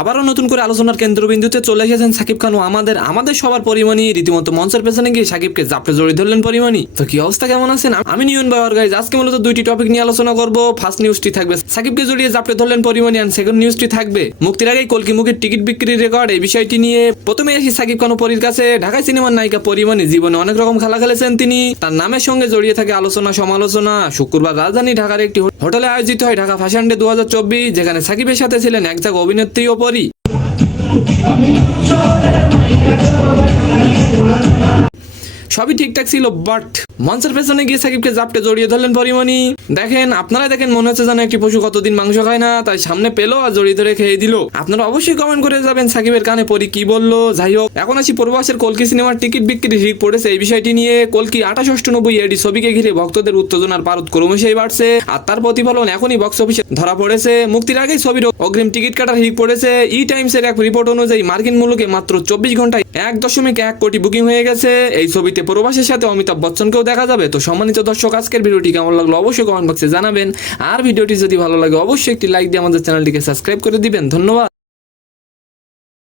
আবারও নতুন করে আলোচনার কেন্দ্রবিন্দুতে চলে এসেছেন সাকিব খান ও আমাদের সবার পরিমণি রীতিমতো মঞ্চের পেছনে গিয়ে সাকিবকে জাপটে জড়িয়ে ধরলেন পরিমণি। তো কি অবস্থা, কেমন আছেন? আমি নিয়ন বাবার গাইজ। আজকে মূলত দুইটি টপিক নিয়ে আলোচনা করব। ফার্স্ট নিউজটি থাকবে সাকিবকে জড়িয়ে জাপটে ধরলেন পরিমণি, আর সেকেন্ড নিউজটি থাকবে মুক্তির আগেই কলকি মুখের টিকিট বিক্রির রেকর্ড। এই বিষয়টি নিয়ে প্রথমে আসি সাকিব খান ও পরির কাছে। ঢাকায় সিনেমার নায়িকা পরিমণি জীবনে অনেক রকম খেলা খেলেছেন তিনি। তার নামের সঙ্গে জড়িয়ে থাকে আলোচনা সমালোচনা। শুক্রবার রাজধানী ঢাকার একটি হোটেলে আয়োজিত হয় ঢাকা ফ্যাশন ডে 2024, যেখানে সাকিবের সাথে ছিলেন একজাক অভিনেত্রী ও পরি। সবই ঠিকঠাক ছিল, বাট মঞ্চের পেছনে গিয়ে সাকিবকে জাপটে জড়িয়ে ধরলেন পরিমণি। আপনারা দেখেন মনে হচ্ছে যেন একটি পশু কতদিন মাংস খায় না, তাই সামনে পেলো আর জড়িয়ে ধরে খেয়ে দিল। আপনারা অবশ্যই কমেন্ট করে যাবেন সাকিবের কানে পরি কি বললো। যাই হোক, এখন আসি প্রবাসের কলকি সিনেমার টিকিট বিক্রি হিট পড়েছে এই বিষয়টি নিয়ে। কলকি 2890 এডি ছবিকে ঘিরে ভক্তদের উত্তেজনার পারদ ক্রমশই বাড়ছে, আর তার প্রতিফলন এখনই বক্স অফিসে ধরা পড়েছে। মুক্তির আগেই ছবির অগ্রিম টিকিট কাটার হিট পড়েছে। ই টাইমসের এক রিপোর্ট অনুযায়ী মার্কিন মূল্যকে মাত্র 24 ঘন্টায় 1.1 কোটি বুকিং হয়ে গেছে। এই ছবিতে প্রবাসের সাথে অমিতাভ বচ্চনকেও দেখা যাবে। তো সম্মানিত দর্শক, আজকের ভিডিওটি কেমন লাগলো অবশ্যই কমেন্ট বক্সে জানাবেন, আর ভিডিওটি যদি ভালো লাগে অবশ্যই একটি লাইক দিয়ে আমাদের চ্যানেলটিকে সাবস্ক্রাইব করে দিবেন। ধন্যবাদ।